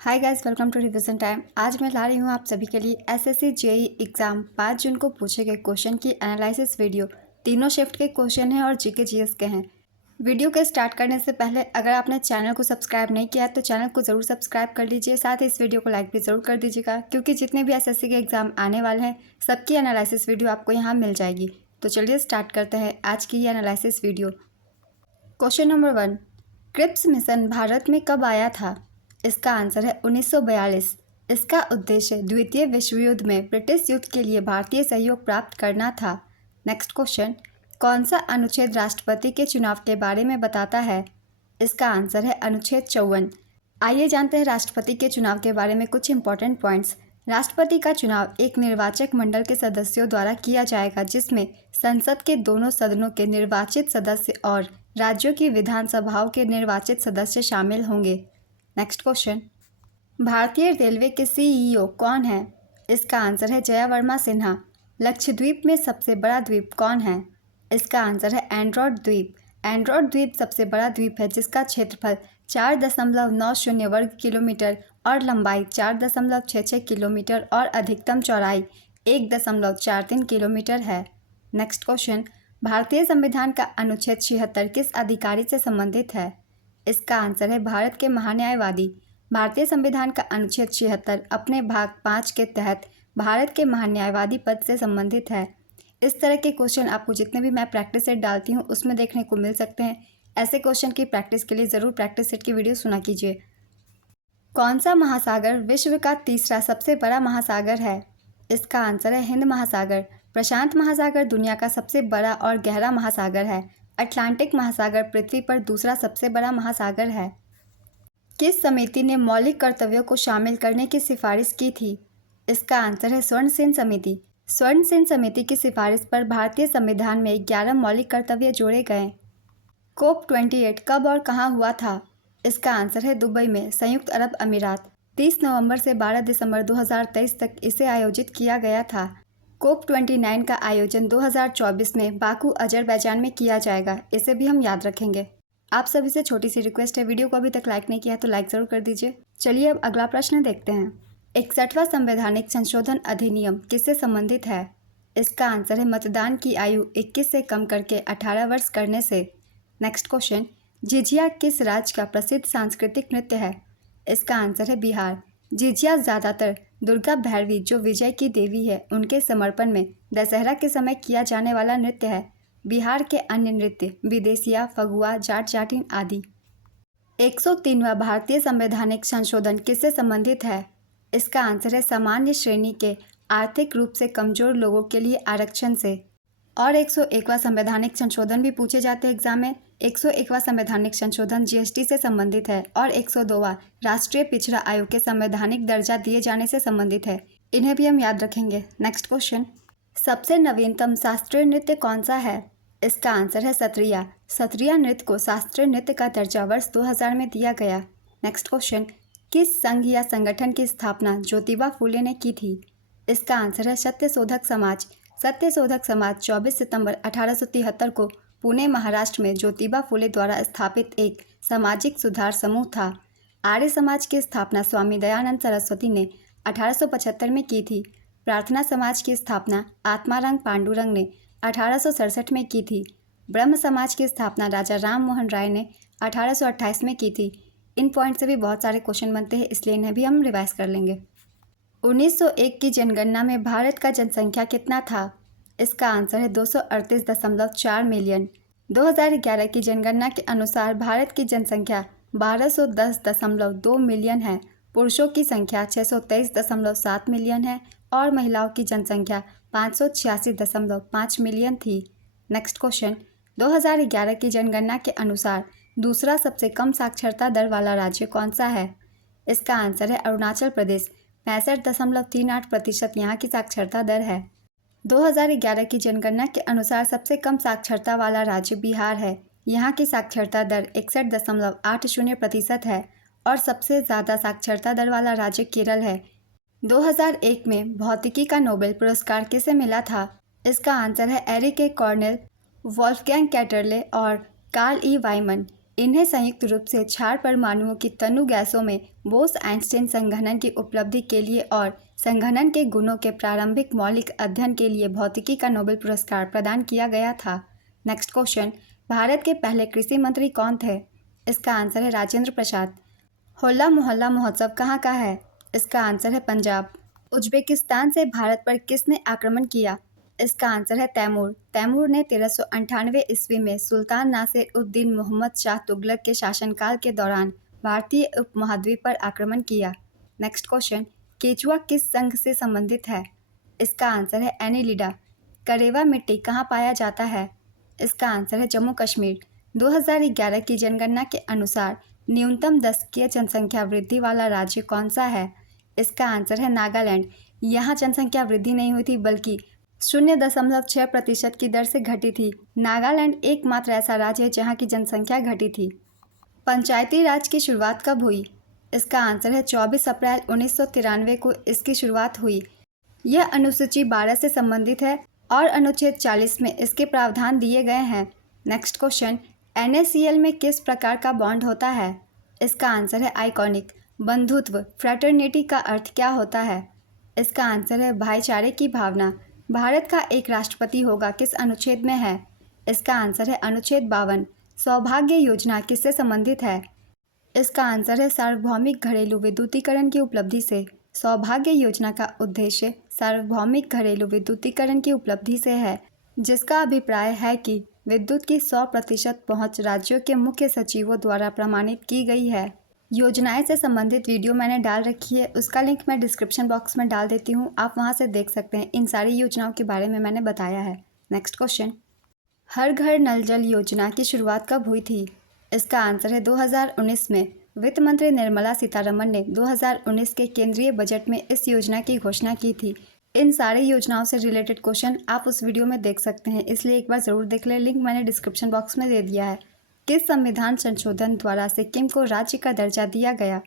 Hi guys, welcome to revision time. आज मैं ला रही हूँ आप सभी के लिए एसएससी जेईई एग्ज़ाम 5 जून को पूछे गए क्वेश्चन की एनालिसिस वीडियो। तीनों शिफ्ट के क्वेश्चन हैं और जीके जीएस के हैं। वीडियो के स्टार्ट करने से पहले अगर आपने चैनल को सब्सक्राइब नहीं किया है तो चैनल को ज़रूर सब्सक्राइब कर लीजिए। साथ ही इस वीडियो को लाइक भी ज़रूर कर दीजिएगा, क्योंकि जितने भी एसएससी के एग्ज़ाम आने वाले हैं सबकी एनालिसिस वीडियो आपको यहाँ मिल जाएगी। तो चलिए स्टार्ट करते हैं आज की ये analysis video. Question number 1, Cripps mission Bharat में कब आया था? इसका आंसर है 1942। इसका उद्देश्य द्वितीय विश्व युद्ध में ब्रिटिश युद्ध के लिए भारतीय सहयोग प्राप्त करना था। नेक्स्ट क्वेश्चन, कौन सा अनुच्छेद राष्ट्रपति के चुनाव के बारे में बताता है? इसका आंसर है अनुच्छेद 54। आइए जानते हैं राष्ट्रपति के चुनाव के बारे में कुछ इंपॉर्टेंट पॉइंट्स। राष्ट्रपति का चुनाव एक निर्वाचक मंडल के सदस्यों द्वारा किया जाएगा, जिसमें संसद के दोनों सदनों के निर्वाचित सदस्य और राज्यों की विधानसभाओं के निर्वाचित सदस्य शामिल होंगे। नेक्स्ट क्वेश्चन, भारतीय रेलवे के सीईओ कौन है? इसका आंसर है जया वर्मा सिन्हा। लक्षद्वीप में सबसे बड़ा द्वीप कौन है? इसका आंसर है एंड्रोड द्वीप। एंड्रोड द्वीप सबसे बड़ा द्वीप है, जिसका क्षेत्रफल 4.90 वर्ग किलोमीटर और लंबाई 4.66 किलोमीटर और अधिकतम चौड़ाई 1.43 किलोमीटर है। नेक्स्ट क्वेश्चन, भारतीय संविधान का अनुच्छेद 76 किस अधिकारी से संबंधित है? इसका आंसर है भारत के महान्यायवादी। भारतीय संविधान का अनुच्छेद 76 अपने भाग 5 के तहत भारत के महान्यायवादी पद से संबंधित है। इस तरह के क्वेश्चन आपको जितने भी मैं प्रैक्टिस सेट डालती हूँ उसमें देखने को मिल सकते हैं। ऐसे क्वेश्चन की प्रैक्टिस के लिए ज़रूर प्रैक्टिस सेट की वीडियो सुना कीजिए। कौन सा महासागर विश्व का तीसरा सबसे बड़ा महासागर है? इसका आंसर है हिंद महासागर। प्रशांत महासागर दुनिया का सबसे बड़ा और गहरा महासागर है। अटलांटिक महासागर पृथ्वी पर दूसरा सबसे बड़ा महासागर है। किस समिति ने मौलिक कर्तव्यों को शामिल करने की सिफारिश की थी? इसका आंसर है स्वर्ण सेन समिति। स्वर्ण सेन समिति की सिफारिश पर भारतीय संविधान में 11 मौलिक कर्तव्य जोड़े गए। कोप 28 कब और कहाँ हुआ था? इसका आंसर है दुबई में, संयुक्त अरब अमीरात। 30 नवंबर से 12 दिसंबर 2023 तक इसे आयोजित किया गया था। कोप 29 का आयोजन 2024 में बाकू अजरबैजान में किया जाएगा। इसे भी हम याद रखेंगे। आप सभी से छोटी सी रिक्वेस्ट है, वीडियो को अभी तक लाइक नहीं किया है तो लाइक ज़रूर कर दीजिए। चलिए अब अगला प्रश्न देखते हैं। 61वां संवैधानिक संशोधन अधिनियम किससे संबंधित है? इसका आंसर है मतदान की आयु 21 से कम करके 18 वर्ष करने से। नेक्स्ट क्वेश्चन, झिझिया किस राज्य का प्रसिद्ध सांस्कृतिक नृत्य है? इसका आंसर है बिहार। झिझिया ज़्यादातर दुर्गा भैरवी, जो विजय की देवी है, उनके समर्पण में दशहरा के समय किया जाने वाला नृत्य है। बिहार के अन्य नृत्य विदेशिया, फगुआ, जाट जाटिन आदि। 103वां भारतीय संवैधानिक संशोधन किससे संबंधित है? इसका आंसर है सामान्य श्रेणी के आर्थिक रूप से कमजोर लोगों के लिए आरक्षण से। और 101वां संवैधानिक संशोधन भी पूछे जाते हैं एग्जाम में। 101वां संवैधानिक संशोधन जीएसटी से संबंधित है और 102वां राष्ट्रीय पिछड़ा आयोग के संवैधानिक दर्जा दिए जाने से संबंधित है। इन्हें भी हम याद रखेंगे। नेक्स्ट क्वेश्चन, सबसे नवीनतम शास्त्रीय नृत्य कौन सा है? इसका आंसर है सत्रिया। सत्रिया नृत्य को शास्त्रीय नृत्य का दर्जा वर्ष 2000 में दिया गया। नेक्स्ट क्वेश्चन, किस संघ या संगठन की स्थापना ज्योतिबा फूले ने की थी? इसका आंसर है सत्यशोधक समाज। सत्यशोधक समाज 24 सितंबर 1873 को पुणे, महाराष्ट्र में ज्योतिबा फूले द्वारा स्थापित एक सामाजिक सुधार समूह था। आर्य समाज की स्थापना स्वामी दयानंद सरस्वती ने 1875 में की थी। प्रार्थना समाज की स्थापना आत्मारंग पांडुरंग ने 1867 में की थी। ब्रह्म समाज की स्थापना राजा राम मोहन राय ने 1828 में की थी। इन पॉइंट से भी बहुत सारे क्वेश्चन बनते हैं, इसलिए इन्हें भी हम रिवाइज कर लेंगे। 1901 की जनगणना में भारत का जनसंख्या कितना था? इसका आंसर है 238.4 मिलियन। 2011 की जनगणना के अनुसार भारत की जनसंख्या 1210.2 मिलियन है। पुरुषों की संख्या 623.7 मिलियन है और महिलाओं की जनसंख्या 586.5 मिलियन थी। नेक्स्ट क्वेश्चन, 2011 की जनगणना के अनुसार दूसरा सबसे कम साक्षरता दर वाला राज्य कौन सा है? इसका आंसर है अरुणाचल प्रदेश। 65.38% यहाँ की साक्षरता दर है। 2011 की जनगणना के अनुसार सबसे कम साक्षरता वाला राज्य बिहार है। यहाँ की साक्षरता दर 61.80% है और सबसे ज़्यादा साक्षरता दर वाला राज्य केरल है। 2001 में भौतिकी का नोबेल पुरस्कार किसे मिला था? इसका आंसर है एरिक ए कॉर्नेल, वॉल्फगैंग कैटरले और कार्ल ई वाइमन। इन्हें संयुक्त रूप से क्षार परमाणुओं की तनु गैसों में बोस-आइंस्टाइन संघनन की उपलब्धि के लिए और संघनन के गुणों के प्रारंभिक मौलिक अध्ययन के लिए भौतिकी का नोबेल पुरस्कार प्रदान किया गया था। नेक्स्ट क्वेश्चन, भारत के पहले कृषि मंत्री कौन थे? इसका आंसर है राजेंद्र प्रसाद। होला मोहल्ला महोत्सव कहाँ का है? इसका आंसर है पंजाब। उज्बेकिस्तान से भारत पर किसने आक्रमण किया? इसका आंसर है तैमूर। तैमूर ने 1398 ईस्वी में सुल्तान नासिर उद-दीन मोहम्मद शाह तुगलक के शासनकाल के दौरान भारतीय उपमहाद्वीप पर आक्रमण किया। नेक्स्ट क्वेश्चन, केचुआ किस संघ से संबंधित है? इसका आंसर है एनीलिडा। करेवा मिट्टी कहाँ पाया जाता है? इसका आंसर है जम्मू कश्मीर। 2011 की जनगणना के अनुसार न्यूनतम दशकीय जनसंख्या वृद्धि वाला राज्य कौन सा है? इसका आंसर है नागालैंड। यहाँ जनसंख्या वृद्धि नहीं हुई थी बल्कि 0.6% की दर से घटी थी। नागालैंड एकमात्र ऐसा राज्य है जहाँ की जनसंख्या घटी थी। पंचायती राज की शुरुआत कब हुई? इसका आंसर है 24 अप्रैल 1993 को इसकी शुरुआत हुई। यह अनुसूची 12 से संबंधित है और अनुच्छेद 40 में इसके प्रावधान दिए गए हैं। नेक्स्ट क्वेश्चन, NaCl में किस प्रकार का बॉन्ड होता है? इसका आंसर है आइकॉनिक। बंधुत्व फ्रैटर्निटी का अर्थ क्या होता है? इसका आंसर है भाईचारे की भावना। भारत का एक राष्ट्रपति होगा किस अनुच्छेद में है? इसका आंसर है अनुच्छेद 52। सौभाग्य योजना किससे संबंधित है? इसका आंसर है सार्वभौमिक घरेलू विद्युतीकरण की उपलब्धि से। सौभाग्य योजना का उद्देश्य सार्वभौमिक घरेलू विद्युतीकरण की उपलब्धि से है, जिसका अभिप्राय है कि विद्युत की 100% पहुंच राज्यों के मुख्य सचिवों द्वारा प्रमाणित की गई है। योजनाएं से संबंधित वीडियो मैंने डाल रखी है, उसका लिंक मैं डिस्क्रिप्शन बॉक्स में डाल देती हूँ, आप वहाँ से देख सकते हैं। इन सारी योजनाओं के बारे में मैंने बताया है। नेक्स्ट क्वेश्चन, हर घर नल जल योजना की शुरुआत कब हुई थी? इसका आंसर है 2019 में। वित्त मंत्री निर्मला सीतारमण ने 2019 के केंद्रीय बजट में इस योजना की घोषणा की थी। इन सारी योजनाओं से रिलेटेड क्वेश्चन आप उस वीडियो में देख सकते हैं, इसलिए एक बार ज़रूर देख लें। लिंक मैंने डिस्क्रिप्शन बॉक्स में दे दिया है। किस संविधान संशोधन द्वारा सिक्किम को राज्य का दर्जा दिया गया?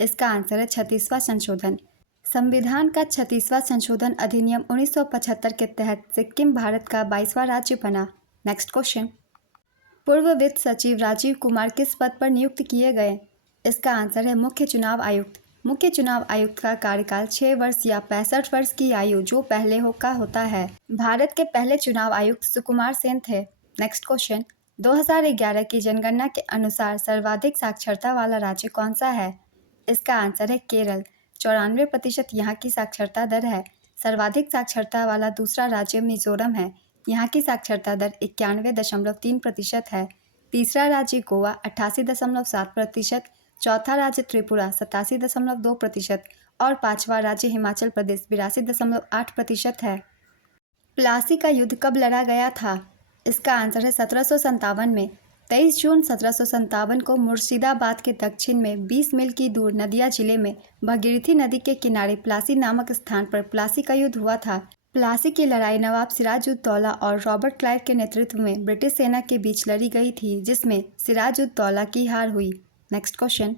इसका आंसर है 36वां संशोधन। संविधान का 36वां संशोधन अधिनियम 1975 के तहत सिक्किम भारत का 22वां राज्य बना। नेक्स्ट क्वेश्चन, पूर्व वित्त सचिव राजीव कुमार किस पद पर नियुक्त किए गए? इसका आंसर है मुख्य चुनाव आयुक्त। मुख्य चुनाव आयुक्त का कार्यकाल 6 वर्ष या 65 वर्ष की आयु जो पहले का होता है। भारत के पहले चुनाव आयुक्त सुकुमार सेन थे। नेक्स्ट क्वेश्चन, 2011 की जनगणना के अनुसार सर्वाधिक साक्षरता वाला राज्य कौन सा है? इसका आंसर है केरल। 94% यहाँ की साक्षरता दर है। सर्वाधिक साक्षरता वाला दूसरा राज्य मिजोरम है। यहाँ की साक्षरता दर 91.3% है। तीसरा राज्य गोवा 88.7%, चौथा राज्य त्रिपुरा 87.2% और पांचवा राज्य हिमाचल प्रदेश 82.8% है। प्लासी का युद्ध कब लड़ा गया था? इसका आंसर है 1757 में। 23 जून 1757 को मुर्शिदाबाद के दक्षिण में 20 मील की दूर नदिया जिले में भगीरथी नदी के किनारे प्लासी नामक स्थान पर प्लासी का युद्ध हुआ था। प्लासी की लड़ाई नवाब सिराजुद्दौला और रॉबर्ट क्लाइव के नेतृत्व में ब्रिटिश सेना के बीच लड़ी गई थी, जिसमें सिराजुद्दौला की हार हुई। नेक्स्ट क्वेश्चन,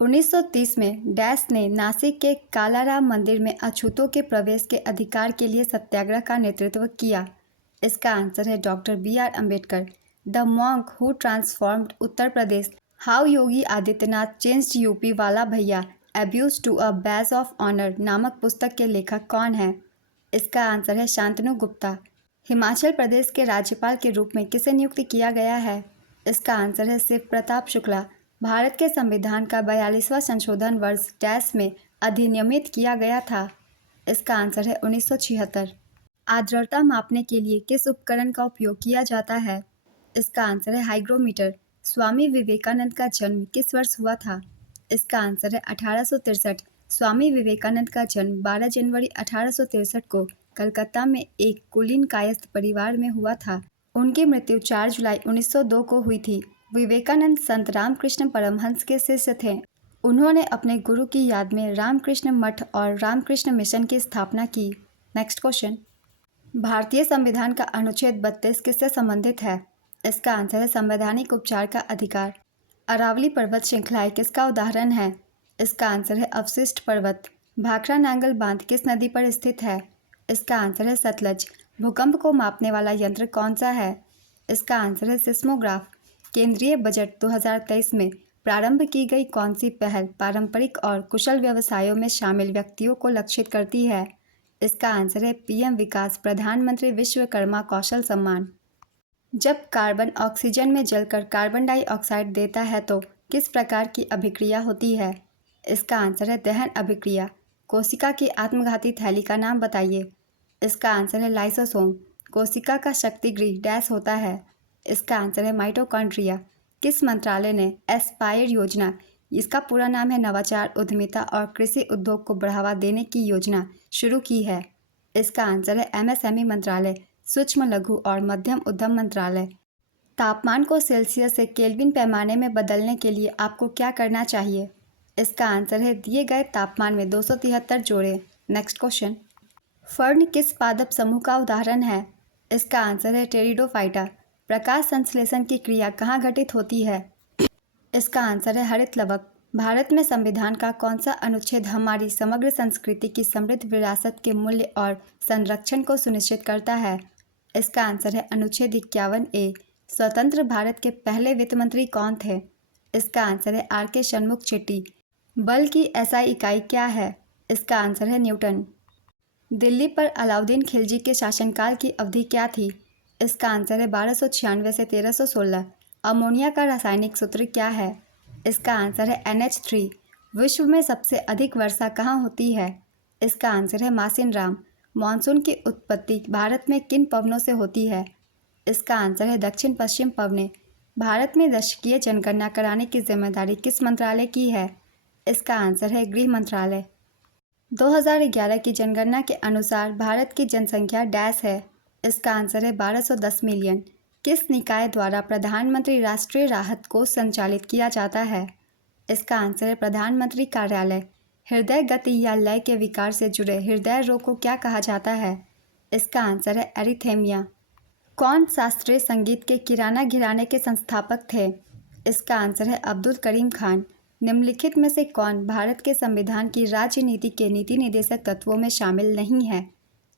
1930 में डैश ने नासिक के कालाराम मंदिर में अछूतों के प्रवेश के अधिकार के लिए सत्याग्रह का नेतृत्व किया। इसका आंसर है doctor BR Ambedkar. The monk who transformed Uttar Pradesh, how Yogi Adityanath changed UP वाला भैया abuse to a badge of honour नामक पुस्तक के लेखक कौन है? इसका आंसर है शांतनु गुप्ता। हिमाचल प्रदेश के राज्यपाल के रूप में किसे नियुक्त किया गया है? इसका आंसर है शिव प्रताप शुक्ला। भारत के संविधान का 42वां संशोधन वर्ष डैश में अधिनियमित किया गया था। इसका आंसर है 1976। आर्द्रता मापने के लिए किस उपकरण का उपयोग किया जाता है? इसका आंसर है हाइग्रोमीटर। स्वामी विवेकानंद का जन्म किस वर्ष हुआ था? इसका आंसर है 1863। स्वामी विवेकानंद का जन्म 12 जनवरी 1863 को कलकत्ता में एक कुलीन कायस्थ परिवार में हुआ था। उनकी मृत्यु 4 जुलाई 1902 को हुई थी। विवेकानंद संत रामकृष्ण परमहंस के शिष्य थे। उन्होंने अपने गुरु की याद में रामकृष्ण मठ और रामकृष्ण मिशन की स्थापना की। नेक्स्ट क्वेश्चन, भारतीय संविधान का अनुच्छेद 32 किससे संबंधित है? इसका आंसर है संवैधानिक उपचार का अधिकार। अरावली पर्वत श्रृंखलाएं किसका उदाहरण है? इसका आंसर है अवशिष्ट पर्वत। भाखड़ा नांगल बांध किस नदी पर स्थित है? इसका आंसर है सतलज। भूकंप को मापने वाला यंत्र कौन सा है? इसका आंसर है सिस्मोग्राफ। केंद्रीय बजट 2023 में प्रारंभ की गई कौन सी पहल पारंपरिक और कुशल व्यवसायों में शामिल व्यक्तियों को लक्षित करती है? इसका आंसर है पीएम विकास प्रधानमंत्री विश्वकर्मा कौशल सम्मान। जब कार्बन ऑक्सीजन में जलकर कार्बन डाइऑक्साइड देता है तो किस प्रकार की अभिक्रिया होती है? इसका आंसर है दहन अभिक्रिया। कोशिका की आत्मघाती थैली का नाम बताइए। इसका आंसर है लाइसोसोम। कोशिका का शक्तिगृह डैश होता है। इसका आंसर है माइटोकॉन्ड्रिया। किस मंत्रालय ने एस्पायर योजना, इसका पूरा नाम है नवाचार, उद्यमिता और कृषि उद्योग को बढ़ावा देने की योजना, शुरू की है? इसका आंसर है एमएसएमई मंत्रालय, सूक्ष्म लघु और मध्यम उद्यम मंत्रालय। तापमान को सेल्सियस से केल्विन पैमाने में बदलने के लिए आपको क्या करना चाहिए? इसका आंसर है दिए गए तापमान में 273 जोड़ें। Next question. फर्न किस पादप समूह का उदाहरण है? इसका आंसर है टेरिडोफाइटा। प्रकाश संश्लेषण की क्रिया कहाँ घटित होती है? इसका आंसर है हरित लवक। भारत में संविधान का कौन सा अनुच्छेद हमारी समग्र संस्कृति की समृद्ध विरासत के मूल्य और संरक्षण को सुनिश्चित करता है? इसका आंसर है अनुच्छेद 51A। स्वतंत्र भारत के पहले वित्त मंत्री कौन थे? इसका आंसर है आर.के. षणमुख चेट्टी। बल की एसआई इकाई क्या है? इसका आंसर है न्यूटन। दिल्ली पर अलाउद्दीन खिलजी के शासनकाल की अवधि क्या थी? इसका आंसर है 1296 से 1316। अमोनिया का रासायनिक सूत्र क्या है? इसका आंसर है NH3। विश्व में सबसे अधिक वर्षा कहाँ होती है? इसका आंसर है मासिनराम। मानसून की उत्पत्ति भारत में किन पवनों से होती है? इसका आंसर है दक्षिण पश्चिम पवने। भारत में दशकीय जनगणना कराने की जिम्मेदारी किस मंत्रालय की है? इसका आंसर है गृह मंत्रालय। 2011 की जनगणना के अनुसार भारत की जनसंख्या डैश है। इसका आंसर है 1210 मिलियन। किस निकाय द्वारा प्रधानमंत्री राष्ट्रीय राहत कोष संचालित किया जाता है? इसका आंसर है प्रधानमंत्री कार्यालय। हृदय गति या लय के विकार से जुड़े हृदय रोग को क्या कहा जाता है? इसका आंसर है एरिथेमिया। कौन शास्त्रीय संगीत के किराना घराने के संस्थापक थे? इसका आंसर है अब्दुल करीम खान। निम्नलिखित में से कौन भारत के संविधान की राज्य नीति के नीति निर्देशक तत्वों में शामिल नहीं है?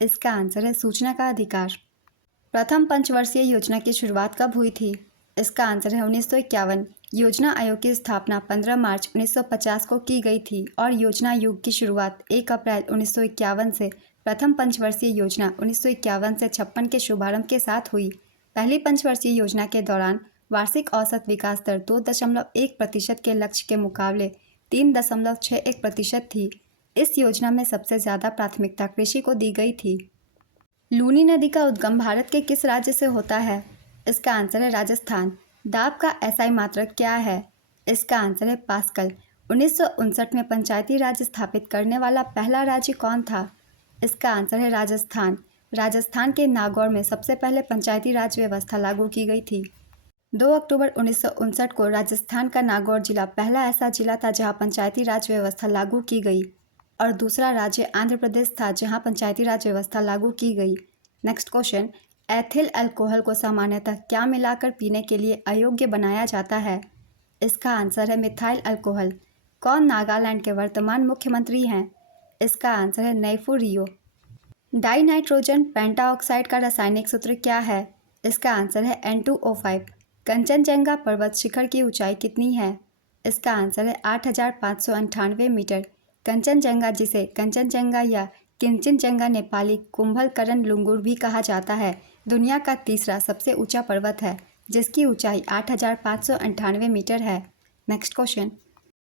इसका आंसर है सूचना का अधिकार। प्रथम पंचवर्षीय योजना की शुरुआत कब हुई थी? इसका आंसर है 1951। योजना आयोग की स्थापना 15 मार्च 1950 को की गई थी और योजना आयोग की शुरुआत 1 अप्रैल 1951 से प्रथम पंचवर्षीय योजना 1951 से 56 के शुभारंभ के साथ हुई। पहली पंचवर्षीय योजना के दौरान वार्षिक औसत विकास दर 2.1% के लक्ष्य के मुकाबले 3.61% थी। इस योजना में सबसे ज़्यादा प्राथमिकता कृषि को दी गई थी। लूनी नदी का उद्गम भारत के किस राज्य से होता है? इसका आंसर है राजस्थान। दाब का एसआई मात्रक क्या है? इसका आंसर है पास्कल। 1959 में पंचायती राज स्थापित करने वाला पहला राज्य कौन था? इसका आंसर है राजस्थान। राजस्थान के नागौर में सबसे पहले पंचायती राज व्यवस्था लागू की गई थी। 2 अक्टूबर 1959 को राजस्थान का नागौर जिला पहला ऐसा जिला था जहां पंचायती राज व्यवस्था लागू की गई और दूसरा राज्य आंध्र प्रदेश था जहां पंचायती राज व्यवस्था लागू की गई। Next question. एथिल अल्कोहल को सामान्यतः क्या मिलाकर पीने के लिए अयोग्य बनाया जाता है? इसका आंसर है मिथाइल अल्कोहल। कौन नागालैंड के वर्तमान मुख्यमंत्री हैं? इसका आंसर है नैफू रियो। डाई नाइट्रोजन पेंटाऑक्साइड का रासायनिक सूत्र क्या है? इसका आंसर है N2O5। कंचनजंगा पर्वत शिखर की ऊंचाई कितनी है? इसका आंसर है 8,598 मीटर। कंचनजंगा, जिसे कंचनजंगा या किंचनजंगा नेपाली कुंभलकरण लुंगुर भी कहा जाता है, दुनिया का तीसरा सबसे ऊंचा पर्वत है जिसकी ऊंचाई 8,598 मीटर है। Next question.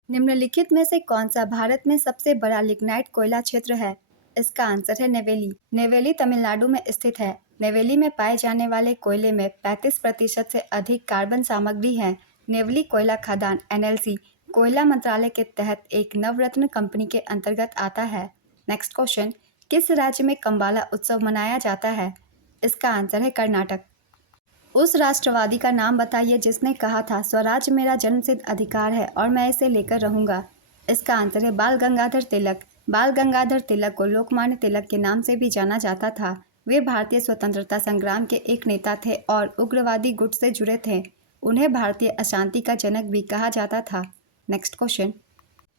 निम्नलिखित में से कौन सा भारत में सबसे बड़ा लिग्नाइट कोयला क्षेत्र है? इसका आंसर है नेवेली। नेवेली तमिलनाडु में स्थित है। नेवेली में पाए जाने वाले कोयले में 35% से अधिक कार्बन सामग्री है। नेवेली कोयला खदान NLC कोयला मंत्रालय के तहत एक नवरत्न कंपनी के अंतर्गत आता है। Next question. किस राज्य में कंबाला उत्सव मनाया जाता है? इसका आंसर है कर्नाटक। उस राष्ट्रवादी का नाम बताइए जिसने कहा था स्वराज मेरा जन्मसिद्ध अधिकार है और मैं इसे लेकर रहूंगा। इसका आंसर है बाल गंगाधर तिलक। बाल गंगाधर तिलक को लोकमान्य तिलक के नाम से भी जाना जाता था। वे भारतीय स्वतंत्रता संग्राम के एक नेता थे और उग्रवादी गुट से जुड़े थे। उन्हें भारतीय अशांति का जनक भी कहा जाता था। Next question.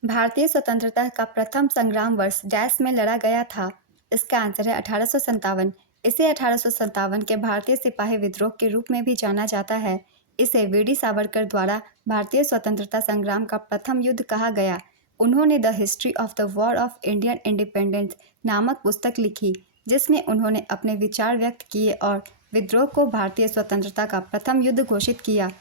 भारतीय स्वतंत्रता का प्रथम संग्राम वर्ष डैश में लड़ा गया था? इसका आंसर है 1857। इसे 1857 के भारतीय सिपाही विद्रोह के रूप में भी जाना जाता है। इसे वीडी सावरकर द्वारा भारतीय स्वतंत्रता संग्राम का प्रथम युद्ध कहा गया। उन्होंने the history of the war of Indian independence नामक पुस्तक लिखी, जिसमें उन्होंने अपने विचार व्यक्त किए और विद्रोह को भारतीय स्वतंत्रता का प्रथम युद्ध घोषित किया।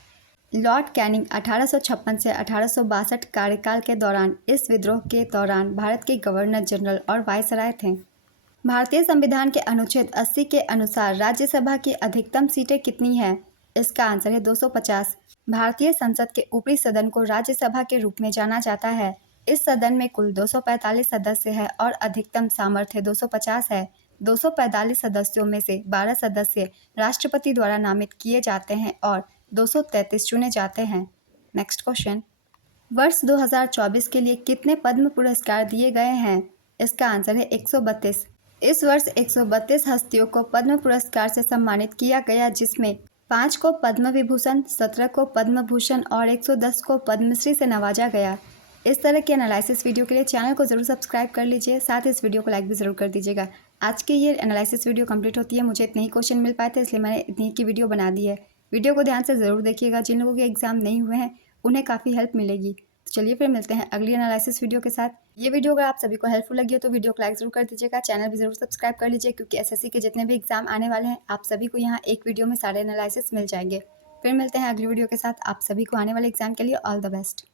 लॉर्ड कैनिंग 1856 से 1862 कार्यकाल के दौरान इस विद्रोह के दौरान भारत के गवर्नर जनरल और वायसराय थे। भारतीय संविधान के अनुच्छेद 80 के अनुसार राज्यसभा की अधिकतम सीटें कितनी हैं? इसका आंसर है 250। भारतीय संसद के ऊपरी सदन को राज्यसभा के रूप में जाना जाता है। इस सदन में कुल 245 सदस्य है और अधिकतम सामर्थ्य 250 है। 245 सदस्यों में से 12 सदस्य राष्ट्रपति द्वारा नामित किए जाते हैं और 233 चुने जाते हैं। नेक्स्ट क्वेश्चन, वर्ष 2024 के लिए कितने पद्म पुरस्कार दिए गए हैं? इसका आंसर है 132। इस वर्ष 132 हस्तियों को पद्म पुरस्कार से सम्मानित किया गया, जिसमें 5 को पद्म विभूषण, 17 को पद्म भूषण और 110 को पद्मश्री से नवाजा गया। इस तरह के एनालिसिस वीडियो के लिए चैनल को ज़रूर सब्सक्राइब कर लीजिए, साथ ही इस वीडियो को लाइक भी ज़रूर कर दीजिएगा। आज की ये एनालिसिस वीडियो कंप्लीट होती है, मुझे इतने ही क्वेश्चन मिल पाए थे, इसलिए मैंने इतनी की वीडियो बना दी है। वीडियो को ध्यान से ज़रूर देखिएगा, जिन लोगों के एग्जाम नहीं हुए हैं उन्हें काफ़ी हेल्प मिलेगी। तो चलिए फिर मिलते हैं अगली एनालिसिस वीडियो के साथ। ये वीडियो अगर आप सभी को हेल्पफुल लगी हो तो वीडियो को लाइक ज़रूर कर दीजिएगा, चैनल भी ज़रूर सब्सक्राइब कर लीजिए, क्योंकि एसएससी के जितने भी एग्जाम आने वाले हैं आप सभी को यहाँ एक वीडियो में सारे एनालिसिस मिल जाएंगे। फिर मिलते हैं अगली वीडियो के साथ। आप सभी को आने वाले एग्जाम के लिए ऑल द बेस्ट।